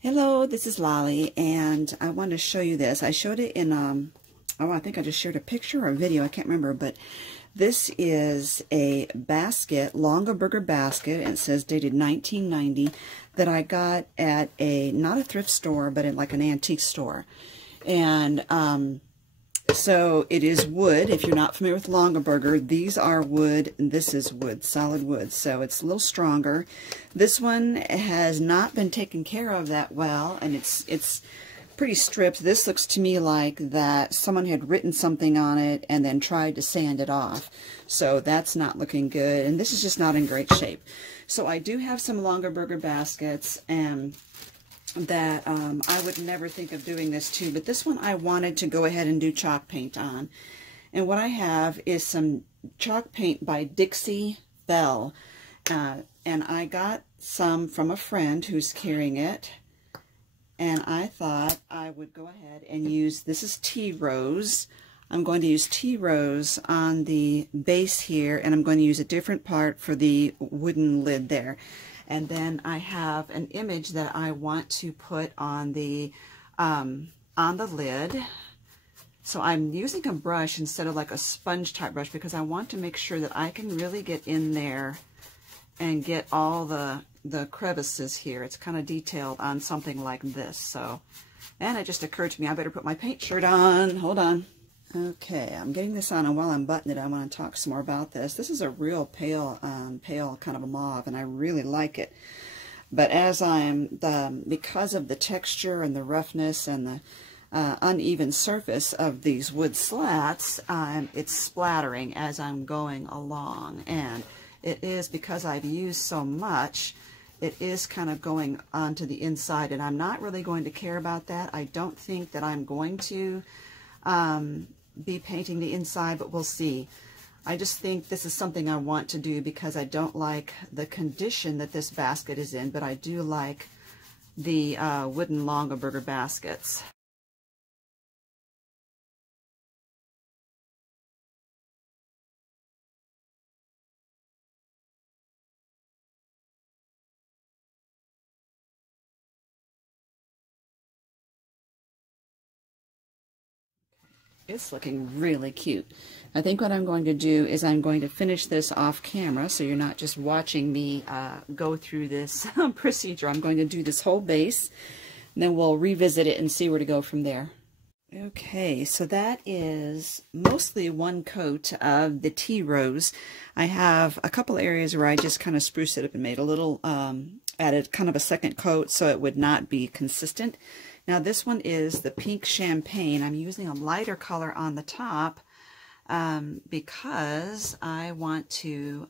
Hello, this is Lolly, and I want to show you this. I showed it in, I think I just shared a picture or a video, I can't remember, but this is a basket, Longaberger basket, and it says dated 1990, that I got at not a thrift store, but in like an antique store. And so it is wood. If you're not familiar with Longaberger, these are wood, and this is wood, solid wood. So it's a little stronger. This one has not been taken care of that well, and it's pretty stripped. This looks to me like that someone had written something on it and then tried to sand it off. So that's not looking good, and this is just not in great shape. So I do have some Longaberger baskets, and that I would never think of doing this to, but this one I wanted to go ahead and do chalk paint on. And what I have is some chalk paint by Dixie Belle, and I got some from a friend who's carrying it, and I thought I would go ahead and use, this is tea rose. I'm going to use tea rose on the base here, and I'm going to use a different part for the wooden lid there. And then I have an image that I want to put on the lid. So I'm using a brush instead of like a sponge type brush because I want to make sure that I can really get in there and get all the crevices here. It's kind of detailed on something like this. So, and it just occurred to me I better put my paint shirt on. Hold on. Okay, I'm getting this on, and while I'm buttoning it, I want to talk some more about this. This is a real pale kind of a mauve, and I really like it. But as because of the texture and the roughness and the uneven surface of these wood slats, it's splattering as I'm going along. And it is because I've used so much, it is kind of going onto the inside, and I'm not really going to care about that. I don't think that I'm going to be painting the inside, but we'll see. I just think this is something I want to do because I don't like the condition that this basket is in, but I do like the wooden Longaberger baskets. It's looking really cute. I think what I'm going to do is I'm going to finish this off camera, so you're not just watching me go through this procedure. I'm going to do this whole base, and then we'll revisit it and see where to go from there. Okay, so that is mostly one coat of the tea rose. I have a couple areas where I just kind of spruced it up and made a little, added kind of a second coat so it would not be consistent. Now this one is the pink champagne. I'm using a lighter color on the top because I want to,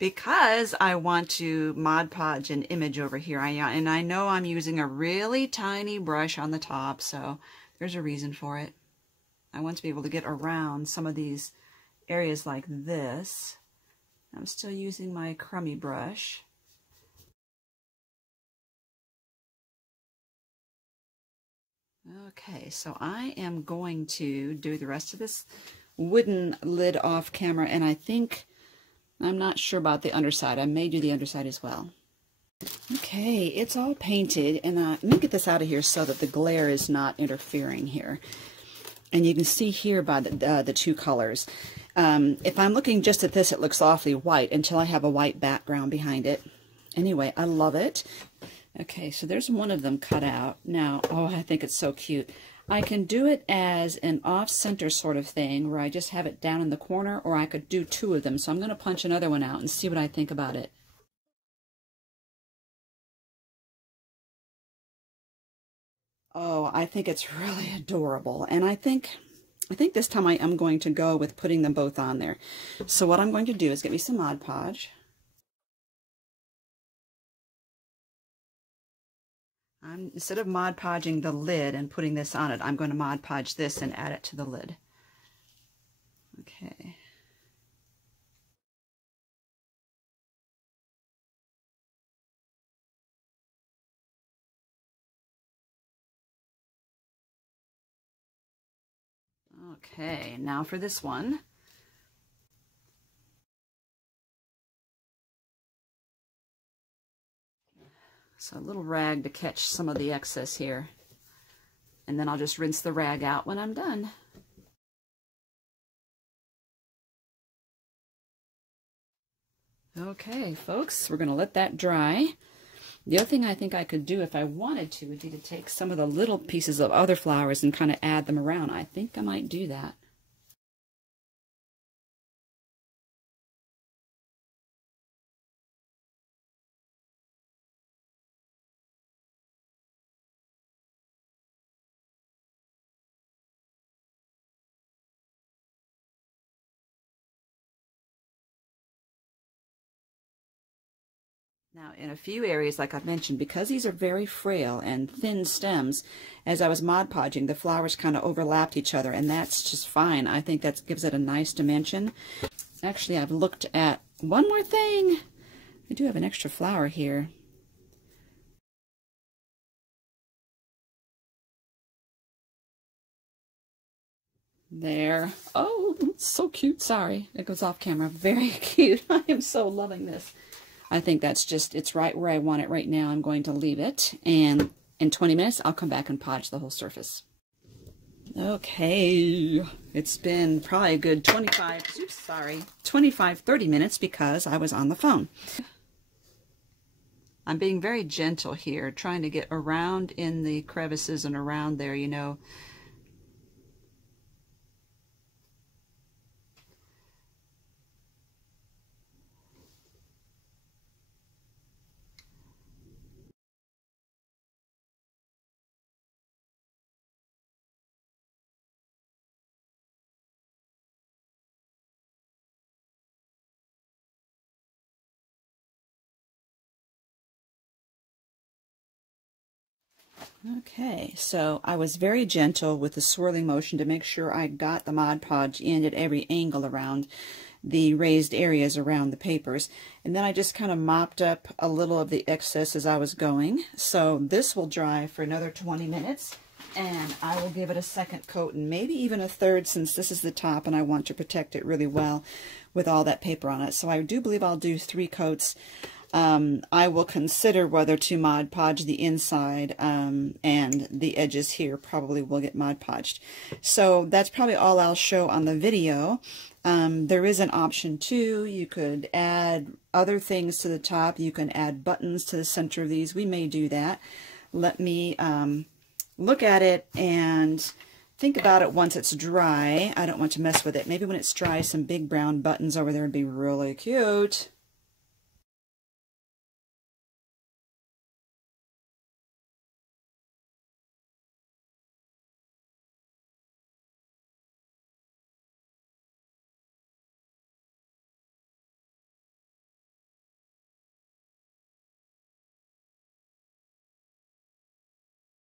because I want to Mod Podge an image over here. And I know I'm using a really tiny brush on the top, so there's a reason for it. I want to be able to get around some of these areas like this. I'm still using my crummy brush. Okay, so I am going to do the rest of this wooden lid off camera, and I think, I'm not sure about the underside. I may do the underside as well. Okay, it's all painted, and let me get this out of here so that the glare is not interfering here. And you can see here by the two colors. If I'm looking just at this, it looks awfully white until I have a white background behind it. Anyway, I love it. Okay, so there's one of them cut out. Now, oh, I think it's so cute. I can do it as an off-center sort of thing where I just have it down in the corner, or I could do two of them. So I'm going to punch another one out and see what I think about it. Oh, I think it's really adorable. And I think this time I am going to go with putting them both on there. So what I'm going to do is get me some Mod Podge. Instead of Mod Podging the lid and putting this on it, I'm going to Mod Podge this and add it to the lid. Okay. Okay, now for this one. So a little rag to catch some of the excess here. And then I'll just rinse the rag out when I'm done. Okay, folks, we're going to let that dry. The other thing I think I could do if I wanted to would be to take some of the little pieces of other flowers and kind of add them around. I think I might do that. Now, in a few areas, like I've mentioned, because these are very frail and thin stems, as I was Mod Podging, the flowers kind of overlapped each other, and that's just fine. I think that gives it a nice dimension. Actually, I've looked at one more thing. I do have an extra flower here. There. Oh, it's so cute. Sorry, it goes off camera. Very cute. I am so loving this. I think that's just, it's right where I want it right now. I'm going to leave it, and in 20 minutes, I'll come back and podge the whole surface. Okay, it's been probably a good 30 minutes because I was on the phone. I'm being very gentle here, trying to get around in the crevices and around there, you know. Okay, so I was very gentle with the swirling motion to make sure I got the Mod Podge in at every angle around the raised areas around the papers. And then I just kind of mopped up a little of the excess as I was going. So this will dry for another 20 minutes, and I will give it a second coat and maybe even a third, since this is the top and I want to protect it really well with all that paper on it. So I do believe I'll do 3 coats. I will consider whether to Mod Podge the inside, and the edges here probably will get Mod Podged. So that's probably all I'll show on the video. There is an option too. You could add other things to the top. You can add buttons to the center of these. We may do that. Let me look at it and think about it once it's dry. I don't want to mess with it. Maybe when it's dry, some big brown buttons over there would be really cute.